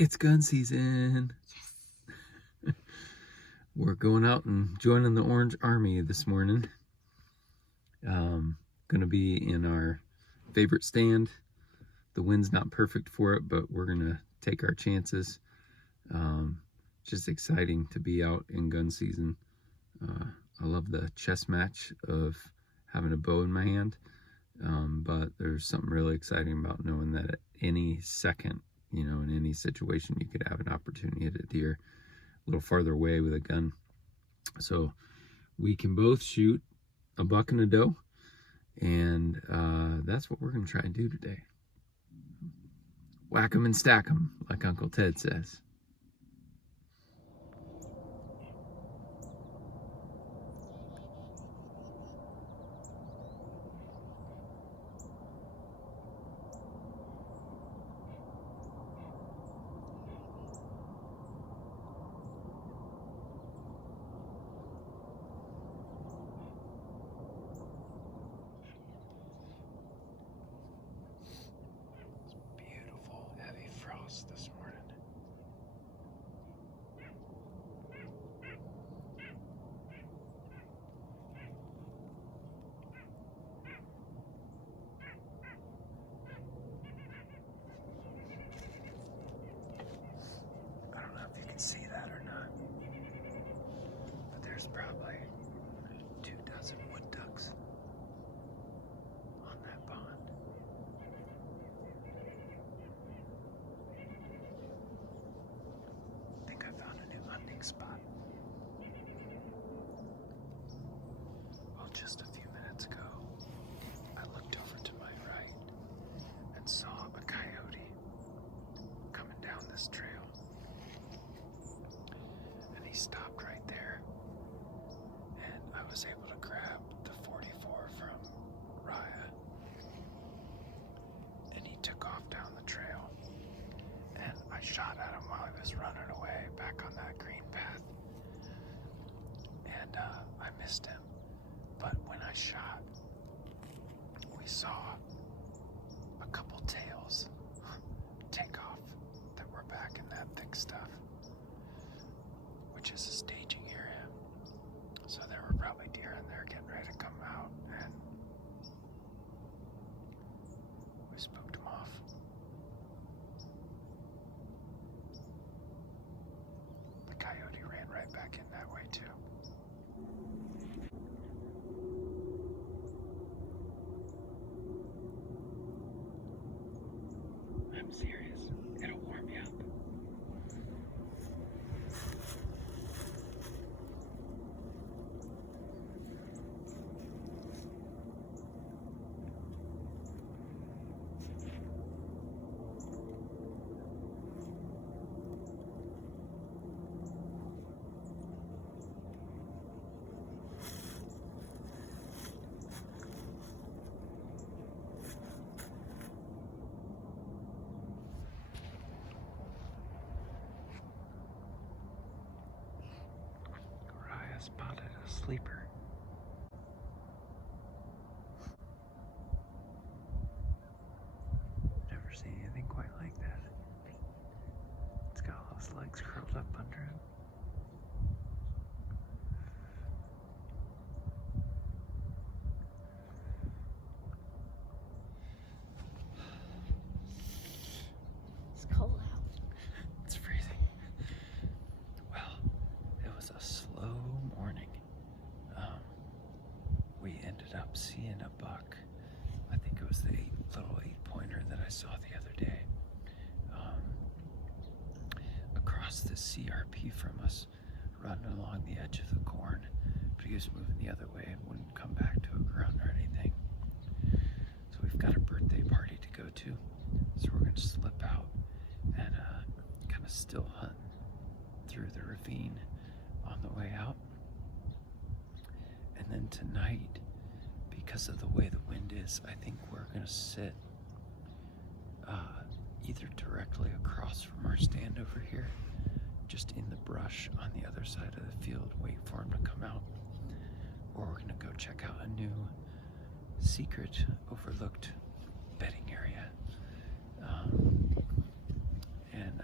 It's gun season. We're going out and joining the Orange Army this morning. Gonna be in our favorite stand. The wind's not perfect for it, but we're gonna take our chances. Just exciting to be out in gun season. I love the chess match of having a bow in my hand, but there's something really exciting about knowing that at any second, you know, in any situation, you could have an opportunity to hit a deer a little farther away with a gun. So we can both shoot a buck and a doe, and that's what we're going to try and do today. Whack 'em and stack 'em, like Uncle Ted says. This morning. I don't know if you can see that or not, but there's probably 24 wood ducks on that pond. Spot. Well, just a few minutes ago, I looked over to my right and saw a coyote coming down this trail. And he stopped right there, and I was able to grab the 44 from Raya, and he took off down the trail. And I shot at him while he was running away back on that green path. And I missed him. But when I shot, we saw a couple tails take off that were back in that thick stuff, which is a staging area. So there were probably deer in there getting ready to come out, and we spooked them off. Coyote ran right back in that way too. I'm serious. It'll warm me up. Spotted a sleeper. Never seen anything quite like that. It's got all his legs curled up under it. It's cold out. It's freezing. Well, it was a slow morning. We ended up seeing a buck. I think it was the little 8-pointer that I saw the other day. Across the CRP from us, running along the edge of the corn, but he was moving the other way and wouldn't come back to a grunt or anything. So we've got a birthday party to go to, so we're going to slip out and kind of still hunt through the ravine on the way out. And then tonight, because of the way the wind is, I think we're going to sit either directly across from our stand over here, just in the brush on the other side of the field, wait for him to come out, or we're going to go check out a new secret overlooked bedding area. And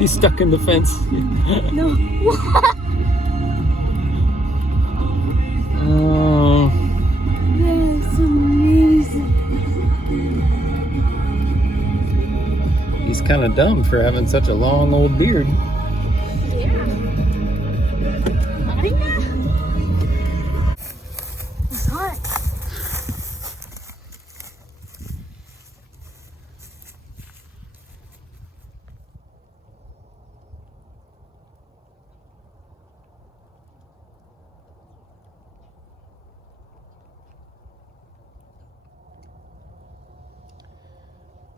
He's stuck in the fence. No. Oh. That's amazing. He's kind of dumb for having such a long old beard. Yeah. It's hot.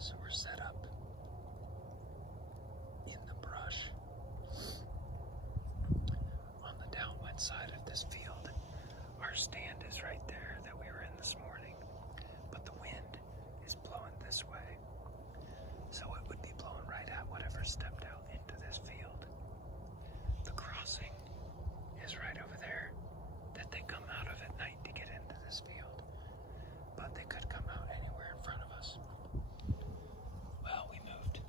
So we're set up in the brush on the downwind side of this field. Our stand is right there that we were in this morning, but the wind is blowing this way. So it would be blowing right at whatever stepped out into this field. The crossing is right over there that they come out of at night to get into this field. But they could come out anywhere in front of us. Well, we moved.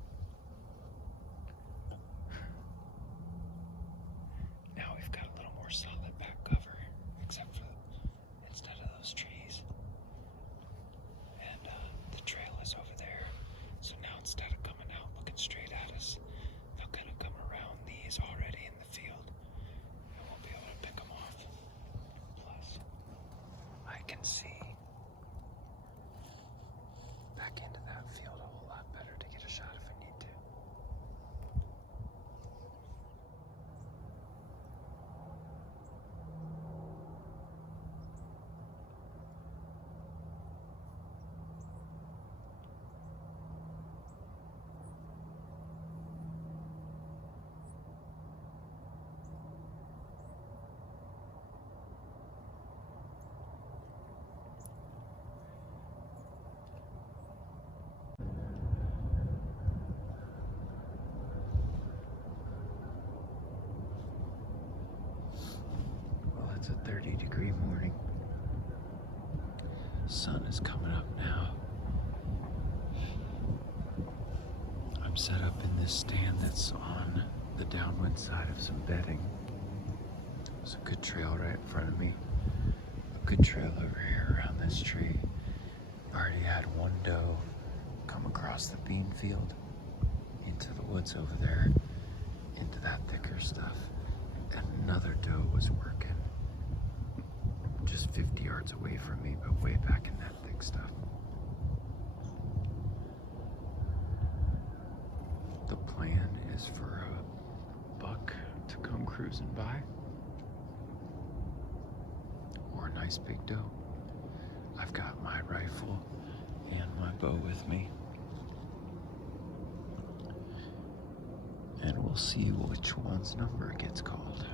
Now we've got a little more solid back cover, except for instead of those trees. And the trail is over there. So now instead of coming out looking straight at us, they're gonna come around these already in the field. And we'll be able to pick them off. Plus, I can see back into that field a whole lot better to get a shot if I need to. Well, it's a 30-degree morning. Sun is coming up now. I'm set up in this stand that's on the downwind side of some bedding. There's a good trail right in front of me. A good trail over here around this tree. Already had one doe come across the bean field into the woods over there, into that thicker stuff. And another doe was working just 50 yards away from me, but way back in that thick stuff. The plan is for a buck to come cruising by, or a nice big doe. I've got my rifle and my bow with me, and we'll see which one's number gets called.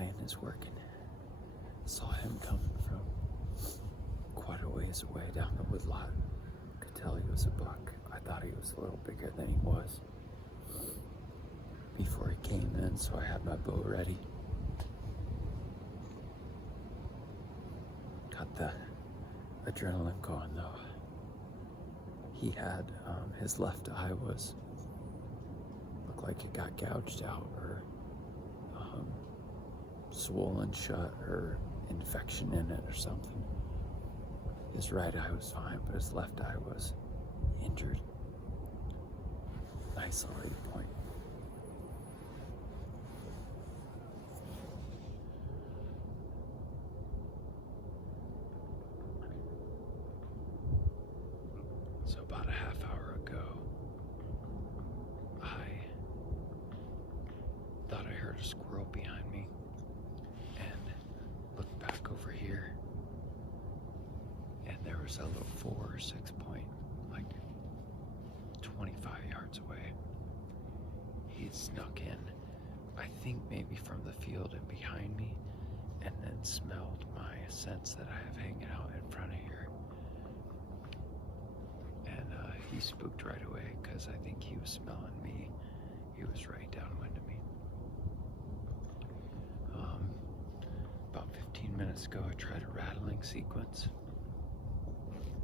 plan is working. Saw him coming from quite a ways away down the woodlot. Could tell he was a buck. I thought he was a little bigger than he was before he came in, so I had my bow ready. Got the adrenaline going though. He had his left eye looked like it got gouged out or swollen shut or infection in it or something. His right eye was fine, but his left eye was injured. Nice little 8-point. So about a half hour ago, I thought I heard a squirrel behind me and looked back over here, and there was a little 4 or 6 point, like 25 yards away. He'd snuck in, I think maybe from the field and behind me, and then smelled my scents that I have hanging out in front of here. And he spooked right away because I think he was smelling me. He was right downwind of me. About 15 minutes ago, I tried a rattling sequence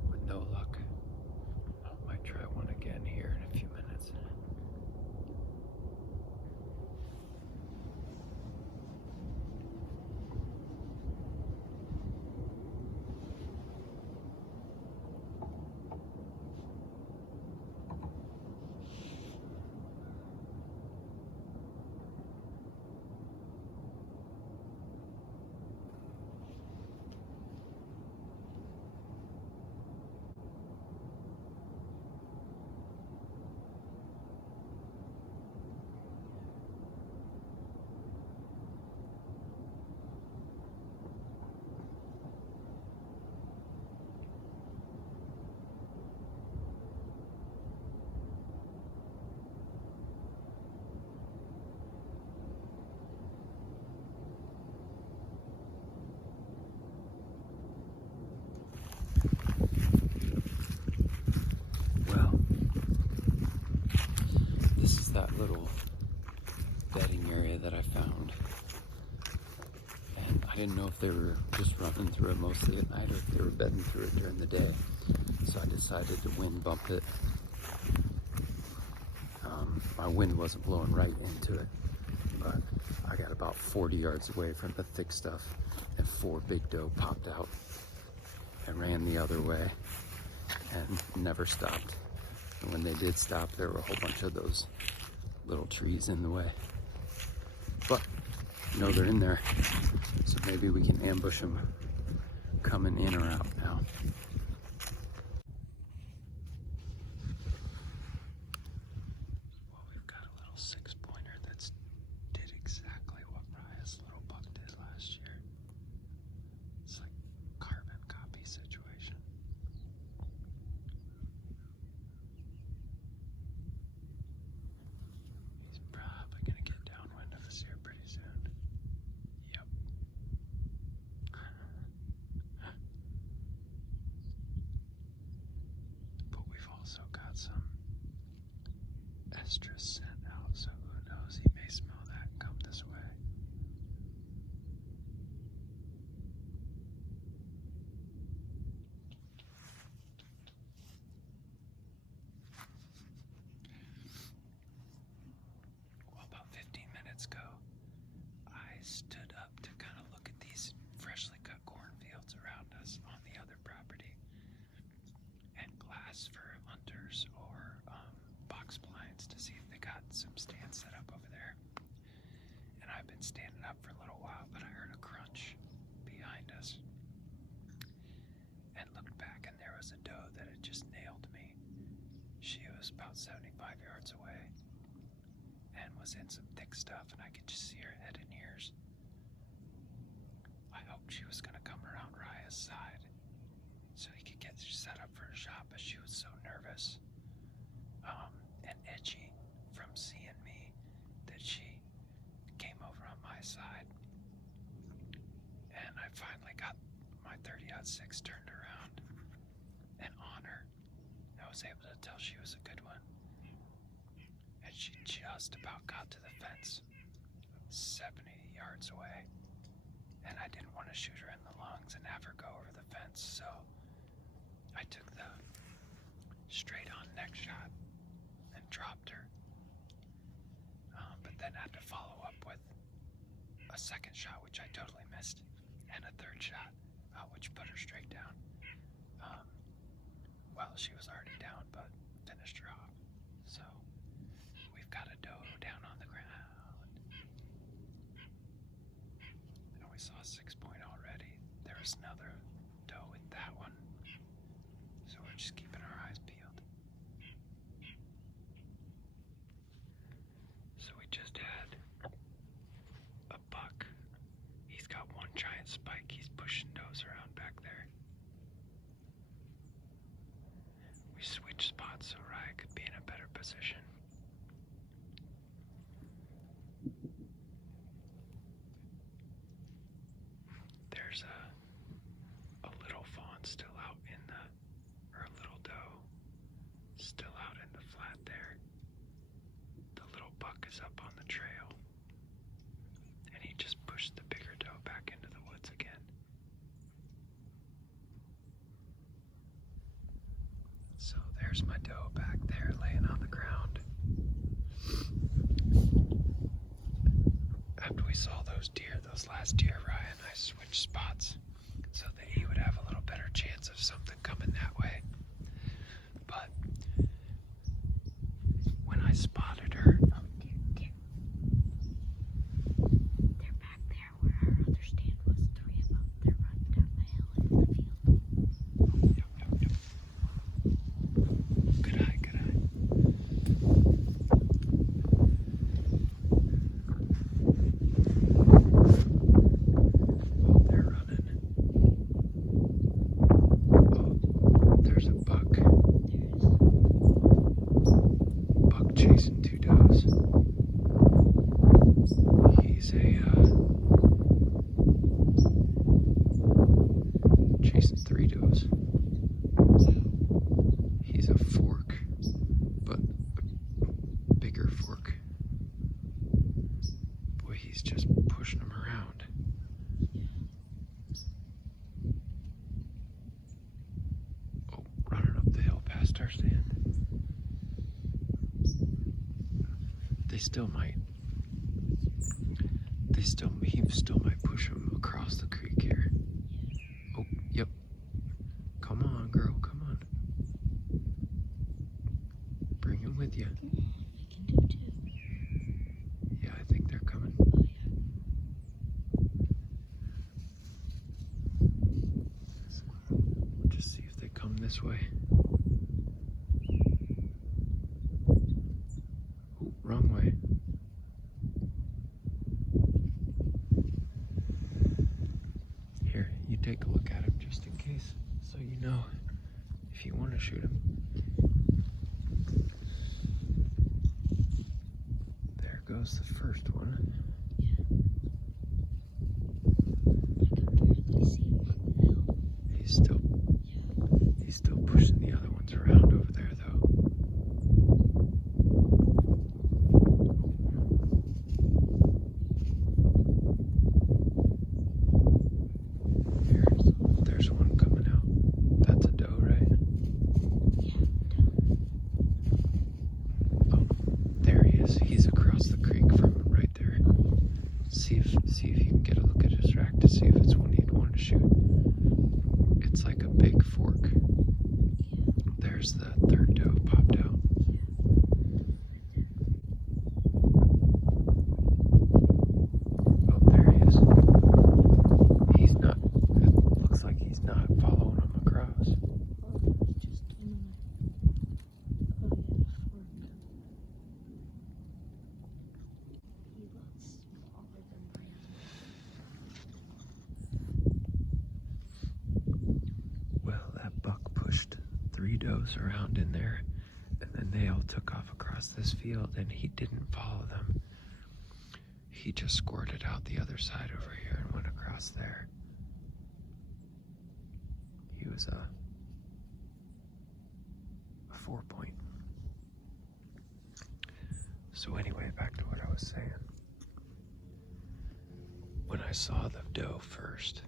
with no luck. I might try one again here in a few minutes. That little bedding area that I found, and I didn't know if they were just running through it mostly at night or if they were bedding through it during the day, so I decided to wind bump it. My wind wasn't blowing right into it, but I got about 40 yards away from the thick stuff, and 4 big doe popped out and ran the other way and never stopped. And when they did stop, there were a whole bunch of those little trees in the way. But you know they're in there, so maybe we can ambush them coming in or out now. Well, we've got a little 6-pointer that's did exactly what Raya's little buck did last year. It's like carbon copy situation. He's probably gonna get downwind of us here pretty soon. Yep. But we've also got some estrus scent out, so who knows, he may smell that and come this way. Well, about 15 minutes ago, I stood up to kind of look at these freshly cut cornfields around us on the other property, and glass for hunters or box blinds to see if they got some stands set up over there. And I've been standing up for a little while, but I heard a crunch behind us and looked back, and there was a doe that had just nailed me. She was about 75 yards away and was in some thick stuff, and I could just see her head and ears. I hoped she was going to come around Raya's side so he could get set up for a shot, but she was so nervous and edgy from seeing me that she came over on my side finally got my 30-06 turned around, and on her, I was able to tell she was a good one. And she just about got to the fence, 70 yards away. And I didn't want to shoot her in the lungs and have her go over the fence, so I took the straight on neck shot and dropped her. But then had to follow up with a second shot, which I totally missed, and a third shot, which put her straight down. Well, she was already down, but finished her off. So we've got a doe down on the ground. And we saw a 6-point already. There was another doe with that one. So we're just keeping our eyes peeled. So we just had a buck. He's got one giant spike. He's pushing does around back there. We switched spots so Ryan could be in a better position. There's a little fawn still out in or a little doe still out in the flat there. The little buck is up on the trail, and he just pushed the bigger doe back into the woods again. So there's my doe back there laying on the ground. After we saw those last deer, Ryan and I switched spots so that he would have a little better chance of something coming that way. But when I spotted her, Oh, they're back there where our other stand was. 3 of them. They're running down the hill into the field. Yep. Good eye, good eye. Oh, they're running. Oh, there's a buck. Buck chasing 2 does. He's chasing 3 does. He's a fork, but a bigger fork. Boy, he's just pushing them around. Oh, running up the hill past our stand. He still might push him across the creek here. Oh, yep. Come on, girl, come on. Bring him with you. We can do 2. Yeah, I think they're coming. Oh, yeah. We'll just see if they come this way. Oh, wrong way. Here, you take a look at him just in case, so you know if you want to shoot him. There goes the first one. Yeah. I can barely see him from the hill. He's still pushing the other ones around over there, though. There's one coming out. That's a doe, right? Yeah. Oh, there he is. He's across the creek from him right there. See if you can get a look at his rack to see if it's one you'd want to shoot. It's like a big fork. There's the third doe popped out. Oh, there he is. It looks like he's not following him across. Oh, that was just in the. Oh, yeah, fork. He looks smaller than Brian. Well, that buck pushed 3 does around in there, and then they all took off across this field, and he didn't follow them. He just squirted out the other side over here and went across there. he was a 4-point. So anyway, back to what I was saying. When I saw the doe first,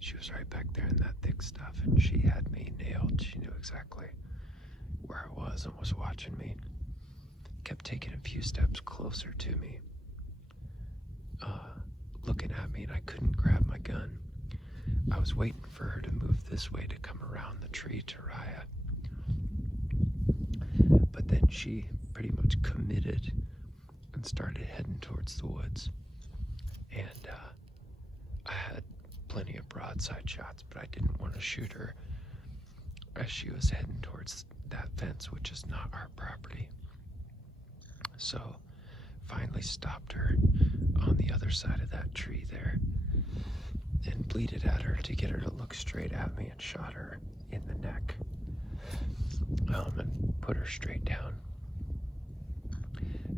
she was right back there in that thick stuff, and she had me nailed. She knew exactly where I was and was watching me. Kept taking a few steps closer to me, looking at me, and I couldn't grab my gun. I was waiting for her to move this way to come around the tree to Raya. But then she pretty much committed and started heading towards the woods. And I had plenty of broadside shots, but I didn't want to shoot her as she was heading towards that fence, which is not our property. So finally stopped her on the other side of that tree there and bleated at her to get her to look straight at me, and shot her in the neck, and put her straight down.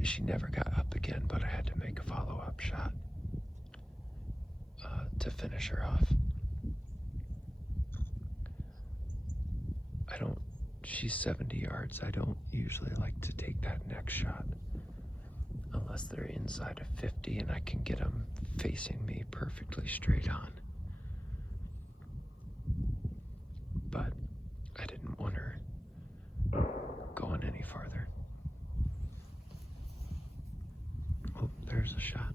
She never got up again, but I had to make a follow-up shot to finish her off. She's 70 yards. I don't usually like to take that next shot unless they're inside of 50 and I can get them facing me perfectly straight on. But I didn't want her going any farther. Oh, there's a shot.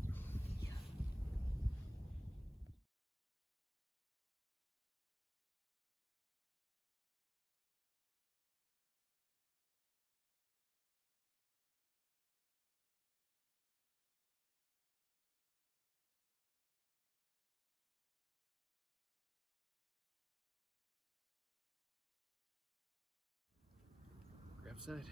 Grab side.